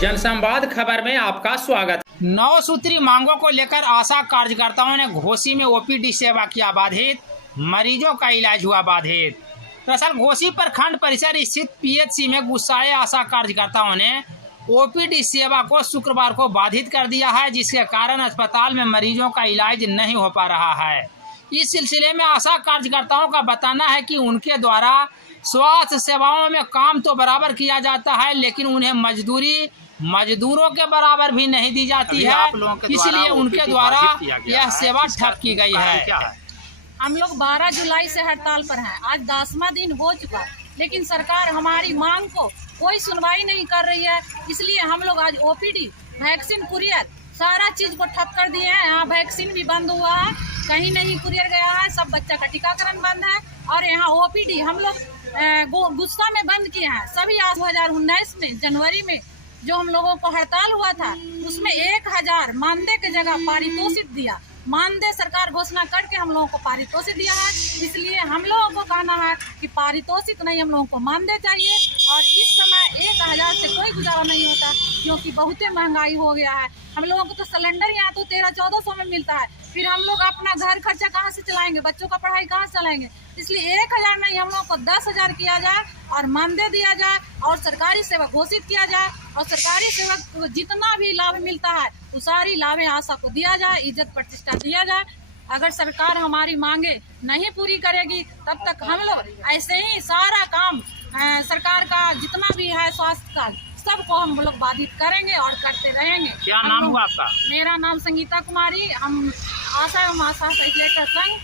जनसंवाद खबर में आपका स्वागत। 9 सूत्री मांगों को लेकर आशा कार्यकर्ताओं ने घोसी में ओपीडी सेवा किया बाधित, मरीजों का इलाज हुआ बाधित। दरअसल घोसी प्रखंड परिसर स्थित पीएचसी में गुस्साए आशा कार्यकर्ताओं ने ओपीडी सेवा को शुक्रवार को बाधित कर दिया है, जिसके कारण अस्पताल में मरीजों का इलाज नहीं हो पा रहा है। इस सिलसिले में आशा कार्यकर्ताओं का बताना है कि उनके द्वारा स्वास्थ्य सेवाओं में काम तो बराबर किया जाता है, लेकिन उन्हें मजदूरों के बराबर भी नहीं दी जाती है, इसलिए उनके द्वारा यह सेवा ठप की गई है। हम लोग 12 जुलाई से हड़ताल पर हैं। आज 10वां दिन हो चुका, लेकिन सरकार हमारी मांग को कोई सुनवाई नहीं कर रही है। इसलिए हम लोग आज ओपीडी, वैक्सीन, कुरियर सारा चीज को ठप कर दिए हैं। यहाँ वैक्सीन भी बंद हुआ है, कहीं नहीं कुरियर गया है, सब बच्चा का टीकाकरण बंद है। और यहाँ ओपीडी हम लोग गुस्सा में बंद किए हैं। सभी 2019 में जनवरी में जो हम लोगों को हड़ताल हुआ था, उसमें 1000 मानदेय की जगह पारितोषिक दिया। मानदेय सरकार घोषणा करके हम लोगों को पारितोषिक दिया है। इसलिए हम लोगों को कहना है कि पारितोषिक नहीं, हम लोगों को मानदेय चाहिए। और इस समय 1000 से कोई गुजारा नहीं होता, क्योंकि बहुत महंगाई हो गया है। हम लोगों को तो सिलेंडर यहाँ तो 1300-1400 में मिलता है। फिर हम लोग अपना घर खर्चा कहाँ से चलाएंगे, बच्चों का पढ़ाई कहाँ से चलाएंगे। इसलिए 1000 नहीं, हम लोगों को 10,000 किया जाए और मानदेय दिया जाए और सरकारी सेवा घोषित किया जाए। और सरकारी सेवा को जितना भी लाभ मिलता है वो सारी लाभें आशा को दिया जाए, इज्जत प्रतिष्ठा दिया जाए। अगर सरकार हमारी मांगे नहीं पूरी करेगी, तब तक हम लोग ऐसे ही सारा काम सरकार का जितना भी है स्वास्थ्य का सबको हम लोग बाधित करेंगे और करते रहेंगे। क्या नाम हुआ आपका? मेरा नाम संगीता कुमारी। हम आशा एवं आशा संघ